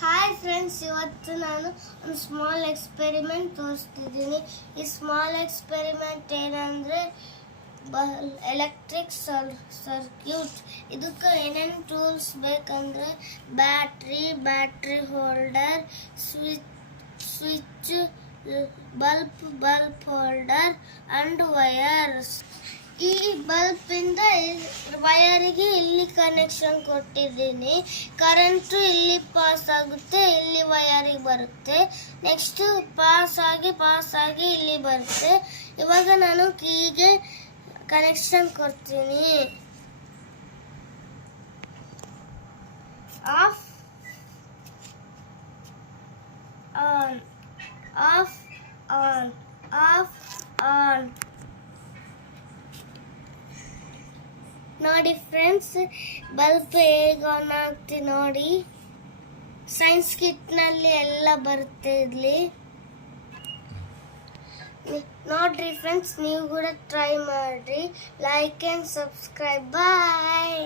Hi friends, ಇವತ್ತು ನಾನು ಒಂದು ಸ್ಮಾಲ್ ಎಕ್ಸ್ಪೆರಿಮೆಂಟ್ ತೋರಿಸ್ತಿದ್ದೀನಿ. ಈ ಸ್ಮಾಲ್ ಎಕ್ಸ್ಪೆರಿಮೆಂಟ್ ಏನಂದರೆ ಎಲೆಕ್ಟ್ರಿಕ್ ಸರ್ಕ್ಯೂಟ್. ಇದಕ್ಕೆ ಏನೇನು ಟೂಲ್ಸ್ ಬೇಕಂದ್ರೆ battery holder, switch, bulb holder and wires. ಈ ಬಲ್ಬಿಂದ ವಯರಿಗೆ ಇಲ್ಲಿ ಕನೆಕ್ಷನ್ ಕೊಟ್ಟಿದ್ದೀನಿ. ಕರೆಂಟು ಇಲ್ಲಿ ಪಾಸ್ ಆಗುತ್ತೆ, ಇಲ್ಲಿ ವಯರಿಗೆ ಬರುತ್ತೆ. ನೆಕ್ಸ್ಟ್ ಪಾಸ್ ಆಗಿ ಇಲ್ಲಿ ಬರುತ್ತೆ. ಇವಾಗ ನಾನು ಕೀಗೆ ಕನೆಕ್ಷನ್ ಕೊಡ್ತೀನಿ. Of on, of on, of on. ನೋಡಿ ಫ್ರೆಂಡ್ಸ್, ಬಲ್ಬ್ ಹೇಗೆ ಆನ್ ಆಗ್ತಿ ನೋಡಿ. ಸೈನ್ಸ್ ಕಿಟ್ನಲ್ಲಿ ಎಲ್ಲ ಬರುತ್ತೆ ಇಲ್ಲಿ ನೋಡ್ರಿ ಫ್ರೆಂಡ್ಸ್. ನೀವು ಕೂಡ ಟ್ರೈ ಮಾಡ್ರಿ. Like and subscribe. ಬಾಯ್.